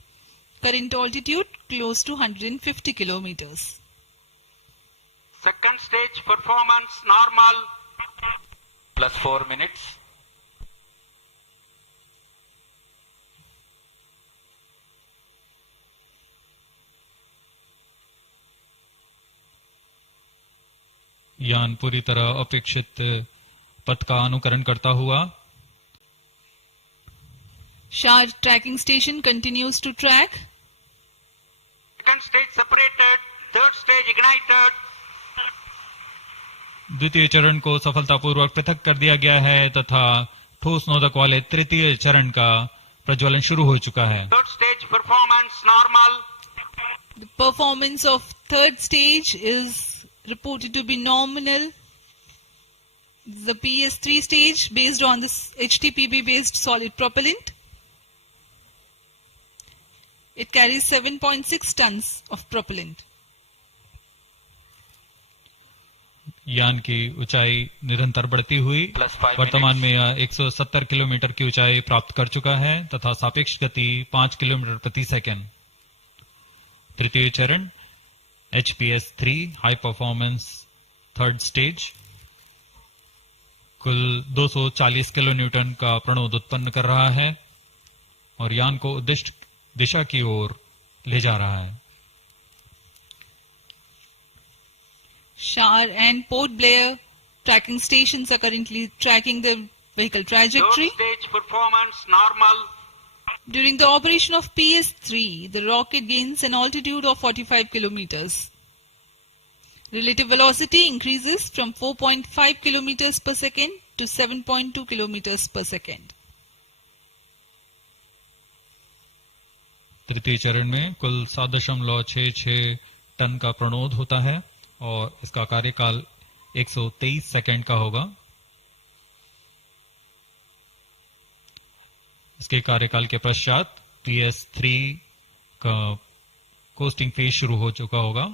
Current altitude close to 150 kilometers. Second stage performance normal. Plus 4 minutes. यान पूरी तरह अपेक्षित पथ का अनुकरण करता हुआ SHAR tracking station continues to track. Second stage separated, third stage ignited. द्वितीय चरण को सफलतापूर्वक पृथक कर दिया गया है तथा ठोस नोदक वाले तृतीय चरण का प्रज्वलन शुरू हो चुका है। Third stage performance normal. The performance of third stage is reported to be nominal. The PS3 stage based on this HTPB based solid propellant. It carries 7.6 tons of propellant. यान की ऊंचाई निरंतर बढ़ती हुई वर्तमान में यह 170 किलोमीटर की ऊंचाई प्राप्त कर चुका है तथा सापेक्ष गति 5 किलोमीटर प्रति सेकंड। तृतीय चरण HPS3 high performance third stage कुल 240 किलो न्यूटन का प्रणोद उत्पन्न कर रहा है और यान को उद्दिष्ट दिशा की ओर ले जा रहा है। SHAR and Port Blair tracking stations are currently tracking the vehicle trajectory. Third stage performance normal. During the operation of PS3, the rocket gains an altitude of 45 kilometers. Relative velocity increases from 4.5 kilometers per second to 7.2 kilometers per second. तृतीय चरण में कुल 7.66 ton का प्रणोद होता है और इसका कार्यकाल 123 सेकंड का होगा। इसके कार्यकाल के पश्चात PS3 का कोस्टिंग फेज शुरू हो चुका होगा।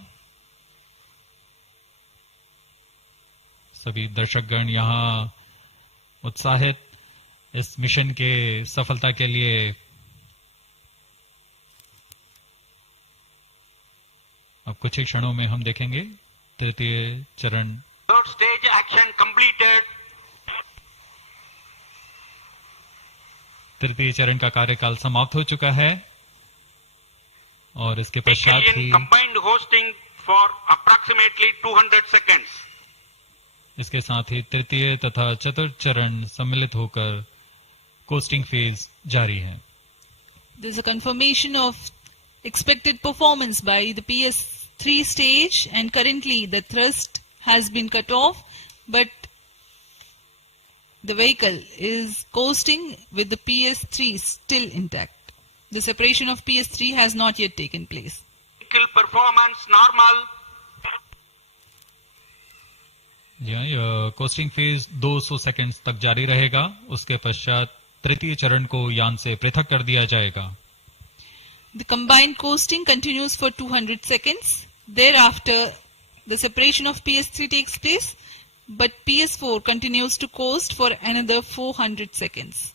सभी दर्शकगण यहाँ उत्साहित इस मिशन के सफलता के लिए अब कुछ ही क्षणों में हम देखेंगे तृतीय चरण। Third stage action completed. तृतीय चरण का कार्यकाल समाप्त हो चुका है और इसके पश्चात ही combined hosting for approximately 200 seconds. इसके साथ ही तृतीय तथा चतुर्थ चरण सम्मिलित होकर कोस्टिंग फेज जारी है। There is a confirmation of expected performance by the PS3 stage and currently the thrust has been cut off but the vehicle is coasting with the PS3 still intact. The separation of PS3 has not yet taken place. Vehicle performance normal. यह costing phase 200 seconds तक जारी रहेगा। उसके पश्चात तृतीय चरण को यान से पृथक कर दिया जाएगा। The combined coasting continues for 200 seconds. Thereafter, the separation of PS3 takes place, but PS4 continues to coast for another 400 seconds.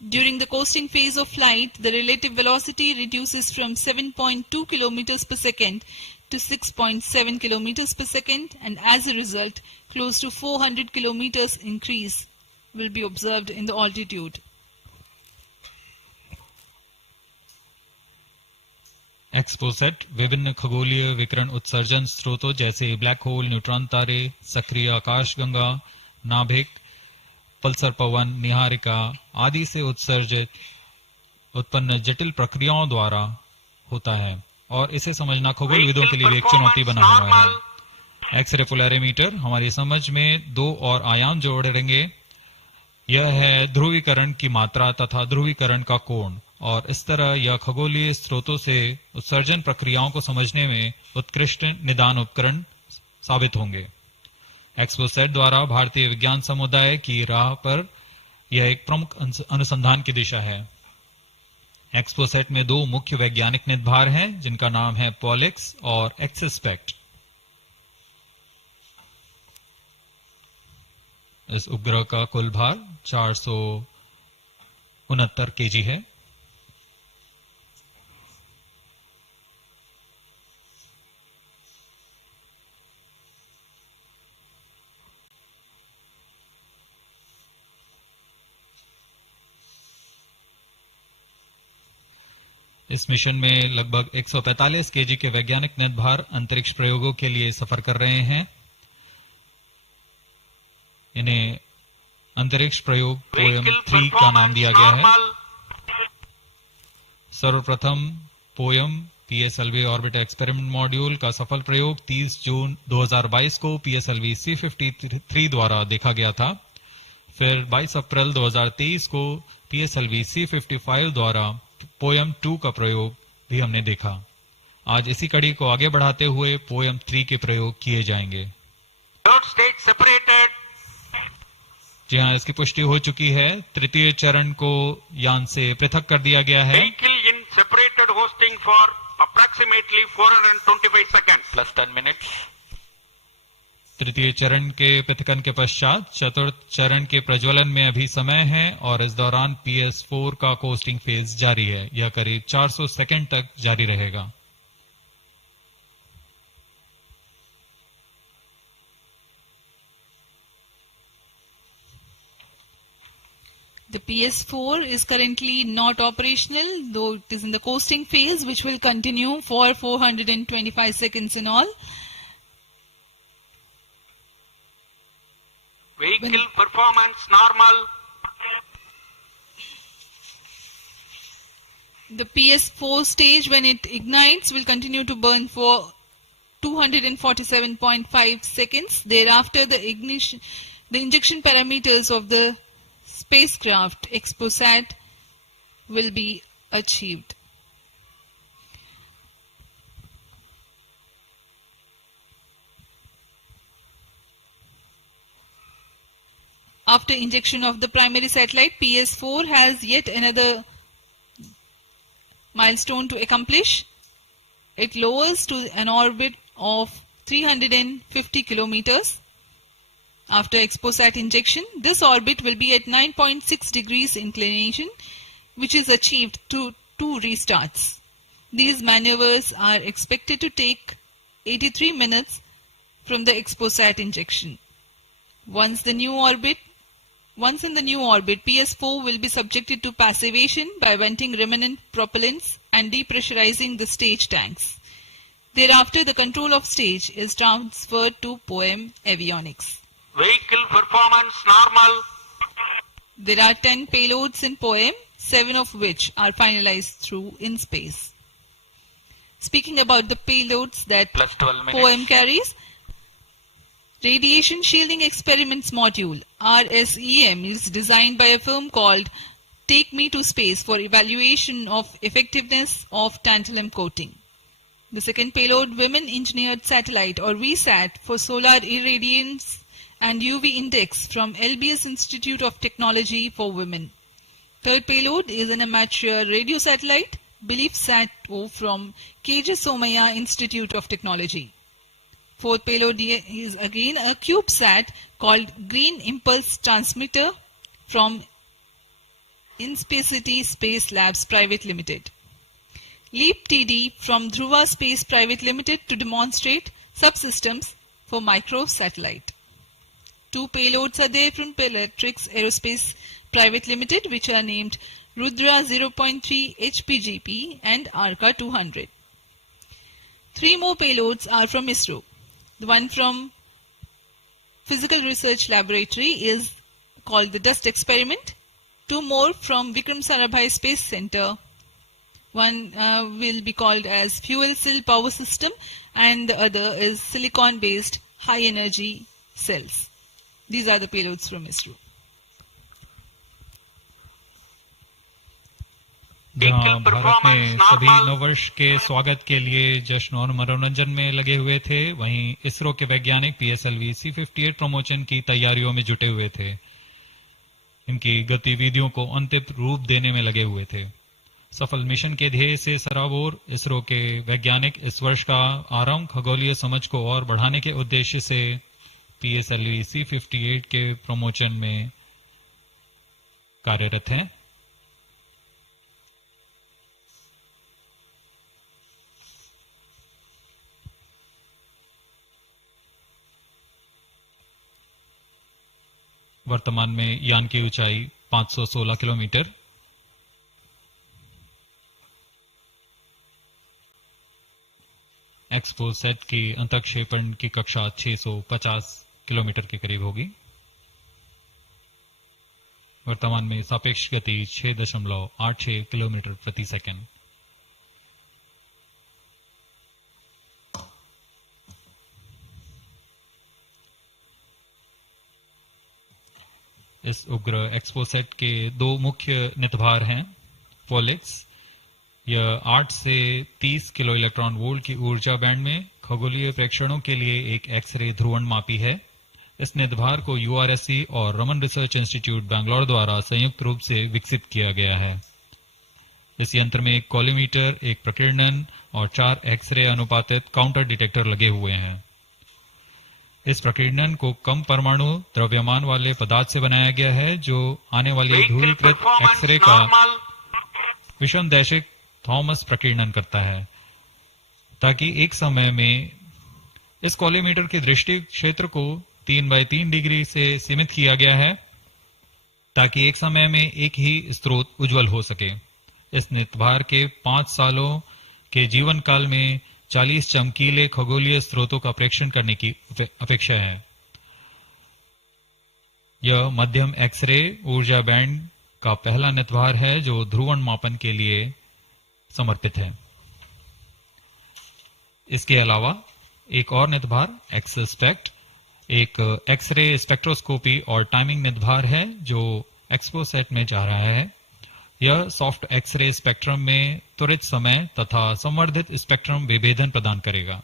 During the coasting phase of flight, the relative velocity reduces from 7.2 kilometers per second to 6.7 kilometers per second, and as a result, close to 400 kilometers increase will be observed in the altitude. XPoSat विभिन्न खगोलीय विकिरण उत्सर्जन स्रोतों जैसे black hole, neutron तारे, सक्रिय आकाशगंगा, नाभिक, पल्सर पवन, निहारिका आदि से उत्सर्जित उत्पन्न जटिल प्रक्रियाओं द्वारा होता है और इसे समझना खगोलविदों के लिए भी एक चुनौती बना हुआ है। एक्सरे पोलैरिमीटर हमारी समझ में दो और आयाम जोड़ेंगे। यह है ध्रुवीकरण की मात्रा तथा ध्रुवीकरण का कोण और इस तरह यह खगोलीय स्रोतों से उत्सर्जन प्रक्रियाओं को समझने में उत्कृष्ट निदान उपकरण साबित होंगे। XPoSat द्वारा भारतीय विज्ञान समुदाय की राह पर यह एक प्रमुख अनुसंधान की दिशा है। XPoSat में दो मुख्य वैज्ञानिक निदभार हैं जिनका नाम है पॉलिक्स और एक्सस्पेक्ट। इस उपग्रह का कुल भार 469 केजी है। इस मिशन में लगभग 145 केजी के वैज्ञानिक निर्भर अंतरिक्ष प्रयोगों के लिए सफर कर रहे हैं। इन्हें अंतरिक्ष प्रयोग पोएम 3 का नाम दिया गया है। सर्वप्रथम poem PSLV orbit experiment module का सफल प्रयोग 30 जून 2022 को PSLV-C53 द्वारा देखा गया था। फिर 22 अप्रैल 2023 को PSLV-C55 द्वारा पोएम 2 का प्रयोग भी हमने देखा। आज इसी कड़ी को आगे बढ़ाते हुए पोएम 3 के प्रयोग किए जाएंगे। Third stage separated. जी हाँ, इसकी पुष्टि हो चुकी है। तृतीय चरण को यान से पृथक कर दिया गया है। Vehicle in separated hosting for approximately 425 seconds. Plus 10 minutes. तृतीय चरण के पृथकन के पश्चात चतुर्थ चरण के प्रज्वलन में अभी समय है और इस दौरान PS4 का कोस्टिंग फेज जारी है। यह करीब 400 सेकंड तक जारी रहेगा। The PS4 is currently not operational, though it is in the coasting phase, which will continue for 425 seconds in all. Vehicle performance normal. The PS4 stage, when it ignites, will continue to burn for 247.5 seconds. Thereafter, the injection parameters of the spacecraft XPoSat will be achieved. After injection of the primary satellite, PS4 has yet another milestone to accomplish. It lowers to an orbit of 350 kilometers. After XPoSat injection, this orbit will be at 9.6 degrees inclination, which is achieved through 2 restarts. These maneuvers are expected to take 83 minutes from the XPoSat injection. Once in the new orbit, PS4 will be subjected to passivation by venting remnant propellants and depressurizing the stage tanks. Thereafter, the control of stage is transferred to POEM avionics. Vehicle performance normal. There are 10 payloads in POEM, 7 of which are finalized through in space. Speaking about the payloads that POEM carries, Radiation Shielding Experiments Module RSEM is designed by a firm called Take Me to Space for evaluation of effectiveness of tantalum coating. The second payload, Women Engineered Satellite or VSAT for solar irradiance and UV index from LBS Institute of Technology for Women. Third payload is an amateur radio satellite, BeliefSat-O from KJ Somaya Institute of Technology. Fourth payload is again a CubeSat called Green Impulse Transmitter from Inspacity Space Labs Private Limited. LEAP TD from Dhruva Space Private Limited to demonstrate subsystems for microsatellite. 2 payloads are there from Peletrix Aerospace Private Limited, which are named Rudra 0.3 HPGP and Arca 200. 3 more payloads are from ISRO. The one from Physical Research Laboratory is called the Dust Experiment. 2 more from Vikram Sarabhai Space Center. One will be called as Fuel Cell Power System and the other is Silicon Based High Energy Cells. These are the payloads from ISRO. जहाँ भारत में सभी नववर्ष के स्वागत के लिए जश्न और मनोरंजन में लगे हुए थे, वहीं इसरो के वैज्ञानिक PSLV-C58 प्रमोशन की तैयारियों में जुटे हुए थे। इनकी गतिविधियों को अंतिम रूप देने में लगे हुए थे। सफल मिशन के ध्येय से सराबोर इसरो के वैज्ञानिक इस वर्ष का आरंभ खगोलीय समझ को और बढ़ाने के उद्देश्य से PSLV-C58 के प्रमोशन में कार्यरत हैं। वर्तमान में यान की ऊंचाई 516 किलोमीटर, एक्सपोसेट की अंतक्षेपण की कक्षा 650 किलोमीटर के करीब होगी। वर्तमान में सापेक्ष गति 6.86 किलोमीटर प्रति सेकंड। इस उपग्रह एक्सपोसेट के दो मुख्य नितभार हैं। पोलिक्स, यह 8 से 30 किलो इलेक्ट्रॉन वोल्ट की ऊर्जा बैंड में खगोलीय प्रेक्षणों के लिए एक एक्सरे ध्रुवणमापी है। इस नितभार को यूआरएससी और रमन रिसर्च इंस्टीट्यूट बैंगलोर द्वारा संयुक्त रूप से विकसित किया गया है। इस यंत्र में एक कॉलीमीटर, एक प्रकीर्णन और 4 एक्सरे अनुपातित काउंटर डिटेक्टर लगे हुए हैं। इस प्रकीर्णन को कम परमाणु द्रव्यमान वाले पदार्थ से बनाया गया है, जो आने वाले ध्रुवीकृत एक्सरे का विषुवदैशिक थॉमस प्रकीर्णन करता है, ताकि एक समय में इस कॉलीमीटर के दृष्टि क्षेत्र को 3/3 डिग्री से सीमित किया गया है, ताकि एक समय में एक ही स्रोत उज्जवल हो सके। इस नितभार के 5 सालों के जीवन काल में 40 चमकीले खगोलीय स्रोतों का प्रेक्षण करने की अपेक्षा है। यह मध्यम एक्सरे ऊर्जा बैंड का पहला नितभार है जो ध्रुवण मापन के लिए समर्पित है। इसके अलावा एक और नितभार एक्सस्पेक्ट एक एक्सरे स्पेक्ट्रोस्कोपी और टाइमिंग नितभार है जो एक्सपोसेट में जा रहा है। यह सॉफ्ट एक्सरे स्पेक्ट्रम में त्वरित समय तथा संवर्धित स्पेक्ट्रम विभेदन प्रदान करेगा।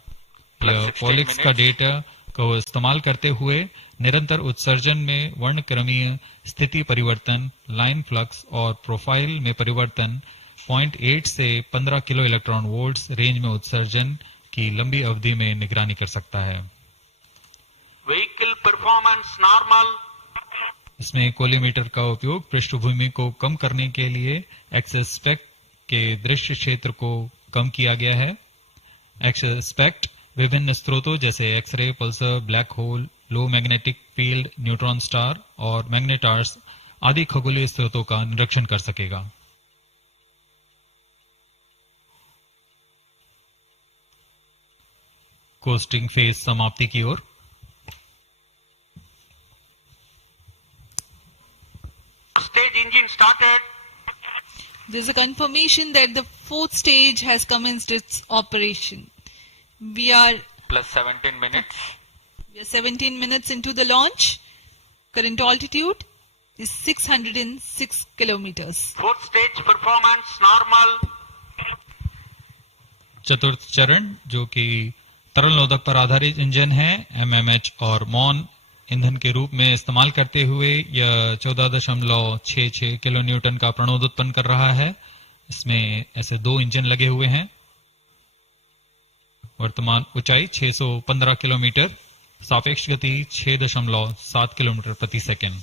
यह पॉलिक्स का डेटा को इस्तेमाल करते हुए निरंतर उत्सर्जन में वर्णक्रमीय स्थिति परिवर्तन, लाइन फ्लक्स और प्रोफाइल में परिवर्तन, 0.8 से 15 किलो इलेक्ट्रॉन वोल्ट्स रेंज में उत्सर्जन की लंबी अवधि में निगरानी कर सकता है। Vehicle performance normal. इसमें कोलीमीटर का उपयोग पृष्ठभूमि को कम करने के लिए एक्सस्पेक्ट के दृश्य क्षेत्र को कम किया गया है। एक्सस्पेक्ट विभिन्न स्रोतों जैसे एक्सरे, पल्सर, ब्लैक होल, लो मैग्नेटिक फील्ड, न्यूट्रॉन स्टार और मैग्नेटार्स आदि खगोलीय स्रोतों का निरीक्षण कर सकेगा। कोस्टिंग फेज समाप्ति की ओर। Stage engine started. There's a confirmation that the 4th stage has commenced its operation. We are plus 17 minutes. We are 17 minutes into the launch. Current altitude is 606 kilometers. 4th stage performance normal. चतुर्थ चरण जो कि तरल नोदक पर आधारित engine है, MMH और मॉन ईंधन के रूप में इस्तेमाल करते हुए यह 14.66 किलो न्यूटन का प्रणोद उत्पन्न कर रहा है। इसमें ऐसे 2 इंजन लगे हुए हैं। वर्तमान ऊंचाई 615 किलोमीटर, सापेक्ष गति 6.7 किलोमीटर प्रति सेकंड।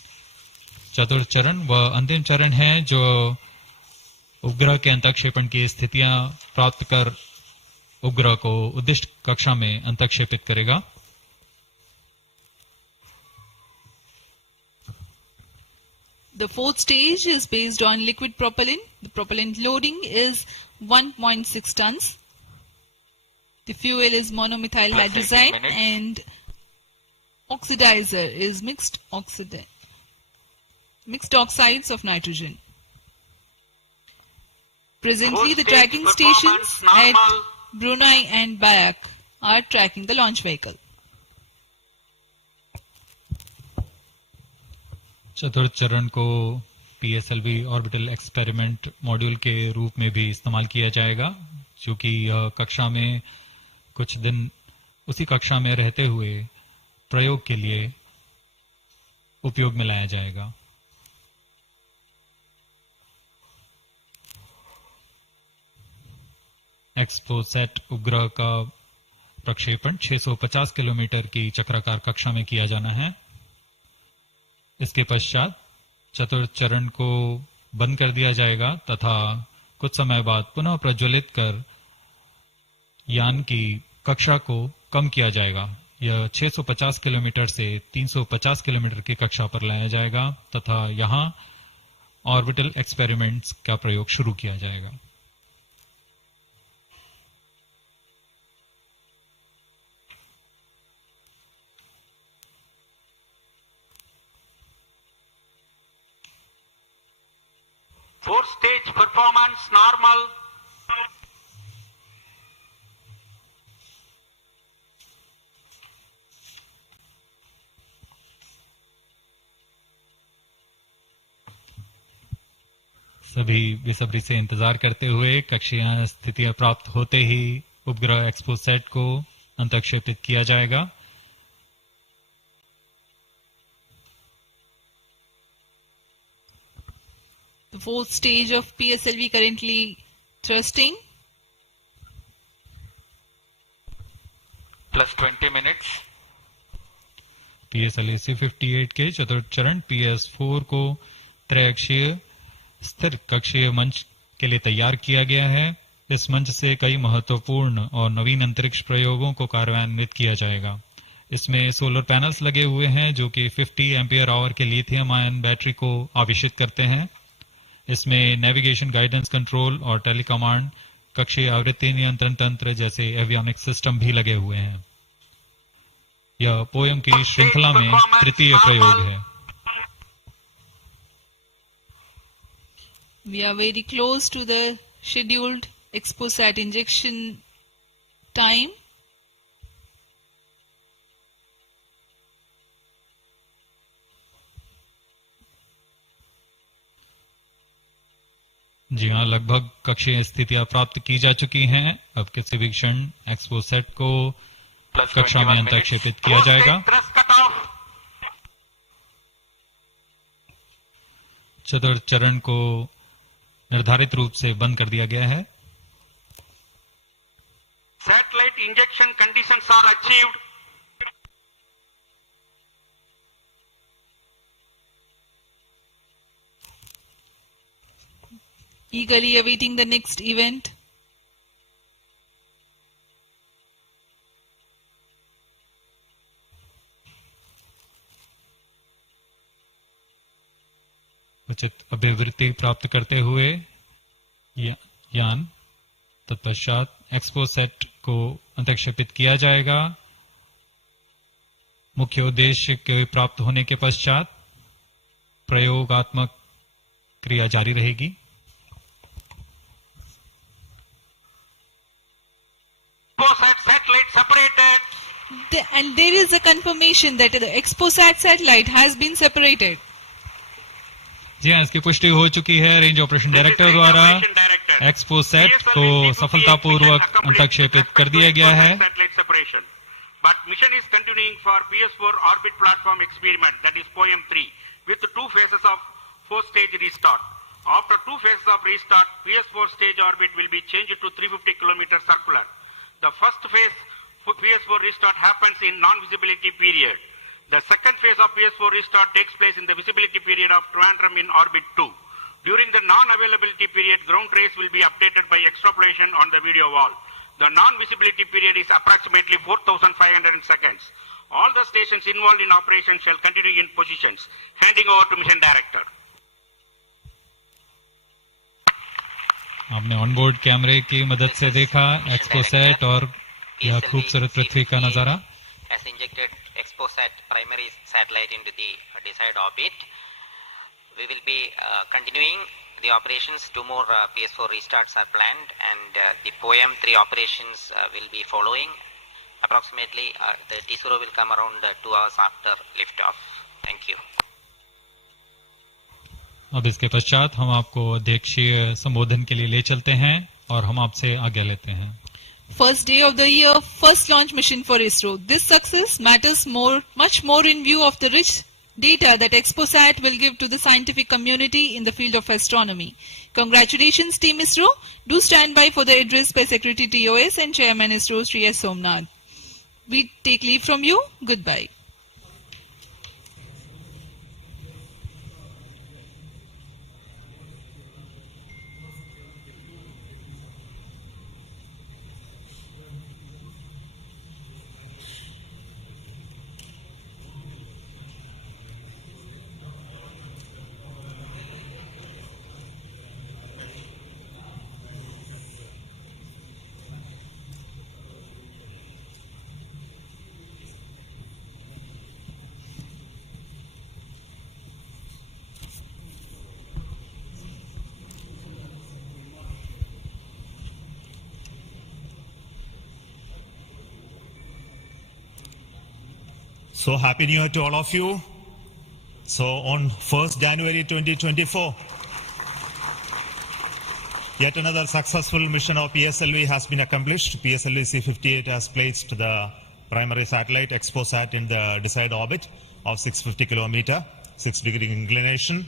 चतुर्थ चरण वह अंतिम चरण है जो उपग्रह के अंतक्षेपण की स्थितियां प्राप्त कर उपग्रह को उद्दिष्ट कक्षा में अंतक्षेपित करेगा। The 4th stage is based on liquid propellant. The propellant loading is 1.6 tons. The fuel is monomethyl hydrazine and oxidizer is mixed oxides of nitrogen. Presently, the tracking stations at Brunei and Bayak are tracking the launch vehicle. चतुर्थ चरण को PSLV orbital experiment module के रूप में भी इस्तेमाल किया जाएगा, जो कि कक्षा में कुछ दिन उसी कक्षा में रहते हुए प्रयोग के लिए उपयोग में लाया जाएगा। एक्सपोसेट उपग्रह का प्रक्षेपण 650 किलोमीटर की चक्राकार कक्षा में किया जाना है। इसके पश्चात चतुर्थ चरण को बंद कर दिया जाएगा तथा कुछ समय बाद पुनः प्रज्वलित कर यान की कक्षा को कम किया जाएगा। यह 650 किलोमीटर से 350 किलोमीटर की कक्षा पर लाया जाएगा तथा यहां ऑर्बिटल एक्सपेरिमेंट्स का प्रयोग शुरू किया जाएगा। Fourth stage performance normal. सभी बेसब्री से इंतजार करते हुए कक्षीय स्थितियां प्राप्त होते ही उपग्रह एक्सपोसैट को अंतक्षेपित किया जाएगा। The fourth stage of PSLV currently thrusting. Plus 20 minutes. PSLV-C58 के चतुर्थ चरण PS4 को त्रैअक्षीय स्थिर कक्षीय मंच के लिए तैयार किया गया है। इस मंच से कई महत्वपूर्ण और नवीन अंतरिक्ष प्रयोगों को कार्यान्वित किया जाएगा। इसमें सोलर पैनल्स लगे हुए हैं जो कि 50 एम्पियर आवर के लिथियम आयन बैटरी को आवेशित करते हैं। इसमें नेविगेशन, गाइडेंस, कंट्रोल और टेलीकमांड, कक्षीय आवृत्ति नियंत्रण तंत्र जैसे एवियोनिक सिस्टम भी लगे हुए हैं। यह पोयम की श्रृंखला में तृतीय प्रयोग है। We are very close to the scheduled XPoSat injection time. जी हाँ, लगभग कक्षीय स्थितियां प्राप्त की जा चुकी हैं। अब किसी भी क्षण एक्सपोसैट को कक्षा में अंतक्षेपित किया जाएगा। चतुर्थ चरण को निर्धारित रूप से बंद कर दिया गया है। Satellite injection conditions are achieved. Eagerly awaiting the next event. उचित अभिवृत्ति प्राप्त करते हुए यान तत्पश्चात एक्सपोसैट को अंतक्षेपित किया जाएगा। मुख्य उद्देश्य के प्राप्त होने के पश्चात प्रयोगात्मक क्रिया जारी रहेगी। Satellite separated. And there is a confirmation that the XPoSat satellite has been separated. जी हाँ, इसकी पुष्टि हो चुकी है रेंज ऑपरेशन डायरेक्टर द्वारा। एक्सपोसैट को सफलतापूर्वक अंतक्षेपित कर दिया गया है। But mission is continuing for PS4 orbit platform experiment, that is POEM 3, with 2 phases of 4-stage restart. After 2 phases of restart, PS4 stage orbit will be changed to 350 km circular. The first phase for PS4 restart happens in non-visibility period. The second phase of PS4 restart takes place in the visibility period of Trivandrum in orbit 2. During the non-availability period, ground trace will be updated by extrapolation on the video wall. The non-visibility period is approximately 4,500 seconds. All the stations involved in operation shall continue in positions. Handing over to mission director. आपने onboard कैमरे की मदद से देखा XPoSat और यह खूबसूरत पृथ्वी का नजारा। Has injected XPoSat primary satellite into the desired orbit. We will be continuing the operations. 2 more PS4 restarts are planned, and the POEM 3 operations will be following. Approximately, the T0 will come around 2 hours after liftoff. Thank you. अब इसके पश्चात हम आपको अध्यक्षीय संबोधन के लिए ले चलते हैं और हम आपसे आज्ञा लेते हैं। First day of the year, first launch mission for ISRO. This success matters much more in view of the rich data that XPoSat will give to the scientific community in the field of astronomy. Congratulations, Team ISRO. Do stand by for the address by Secretary TOS and Chairman ISRO, Sri S. Somnath. We take leave from you. Goodbye. So happy New Year to all of you. So on 1st January 2024, yet another successful mission of PSLV has been accomplished. PSLV-C58 has placed the primary satellite XPoSat in the desired orbit of 650 kilometer, 6-degree inclination.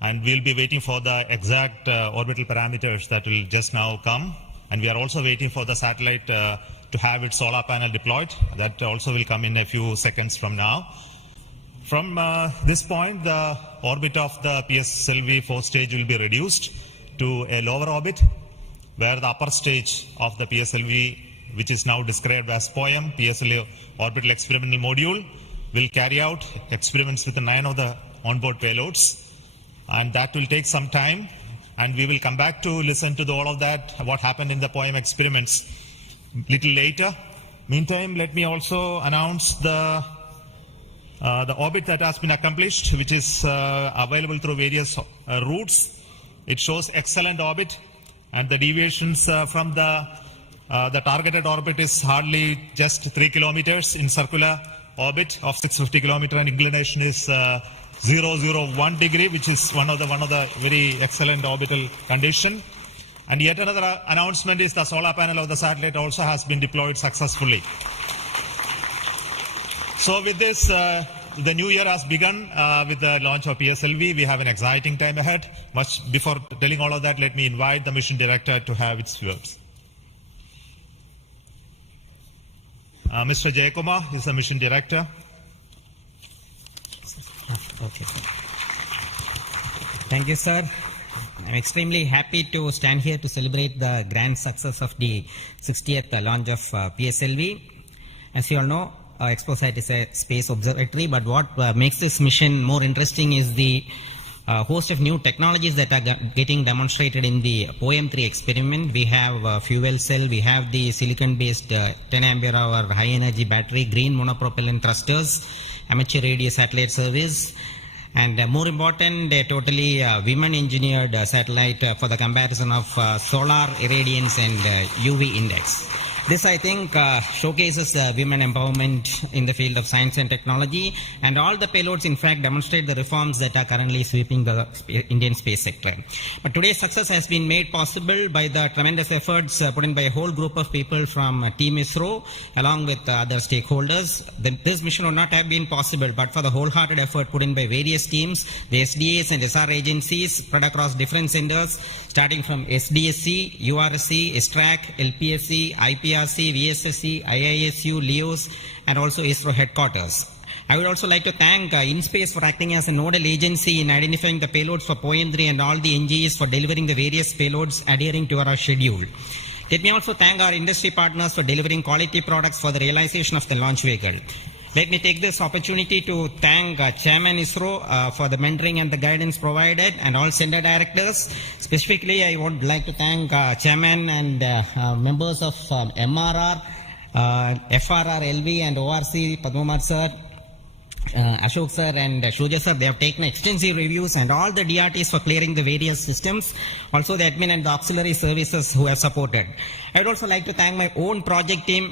And we'll be waiting for the exact orbital parameters that will just now come. And we are also waiting for the satellite to have its solar panel deployed. That also will come in a few seconds from now. From this point, the orbit of the PSLV 4 stage will be reduced to a lower orbit, where the upper stage of the PSLV, which is now described as POEM, PSLV Orbital Experimental Module, will carry out experiments with 9 of the onboard payloads. And that will take some time, and we will come back to listen to all of that, what happened in the POEM experiments little later. Meantime, let me also announce the orbit that has been accomplished, which is available through various routes. It shows excellent orbit, and the deviations from the targeted orbit is hardly just 3 kilometers in circular orbit of 650 kilometer, and inclination is 001 degree, which is one of the very excellent orbital condition. And yet another announcement is the solar panel of the satellite also has been deployed successfully. So with this, the new year has begun with the launch of PSLV. We have an exciting time ahead. Much before telling all of that, let me invite the mission director to have its words. Mr. Jayakumar is the mission director. Okay. Thank you, sir. I'm extremely happy to stand here to celebrate the grand success of the 60th launch of PSLV. As you all know, XPoSat is a space observatory, but what makes this mission more interesting is the host of new technologies that are getting demonstrated in the POEM-3 experiment. We have fuel cell, we have the silicon-based 10 ampere hour high energy battery, green monopropellant thrusters, amateur radio satellite service, and more important, a totally women-engineered satellite for the comparison of solar irradiance and UV index. This, I think, showcases women empowerment in the field of science and technology, and all the payloads, in fact, demonstrate the reforms that are currently sweeping the Indian space sector. But today's success has been made possible by the tremendous efforts put in by a whole group of people from Team ISRO, along with other stakeholders. This mission would not have been possible but for the wholehearted effort put in by various teams, the SDS and SHAR agencies spread across different centers, starting from SDSC, URSC, STRAC, LPSC, IPRC, VSSC, IISU, LEOS, and also ISRO headquarters. I would also like to thank InSpace for acting as a nodal agency in identifying the payloads for POEM-3 and all the NGEs for delivering the various payloads adhering to our schedule. Let me also thank our industry partners for delivering quality products for the realization of the launch vehicle. Let me take this opportunity to thank Chairman ISRO for the mentoring and the guidance provided, and all center directors. Specifically, I would like to thank Chairman and members of MRR, FRR, LV, and ORC, Padmamar sir, Ashok sir and Shuja sir. They have taken extensive reviews, and all the DRTs for clearing the various systems, also the admin and the auxiliary services who have supported. I would also like to thank my own project team,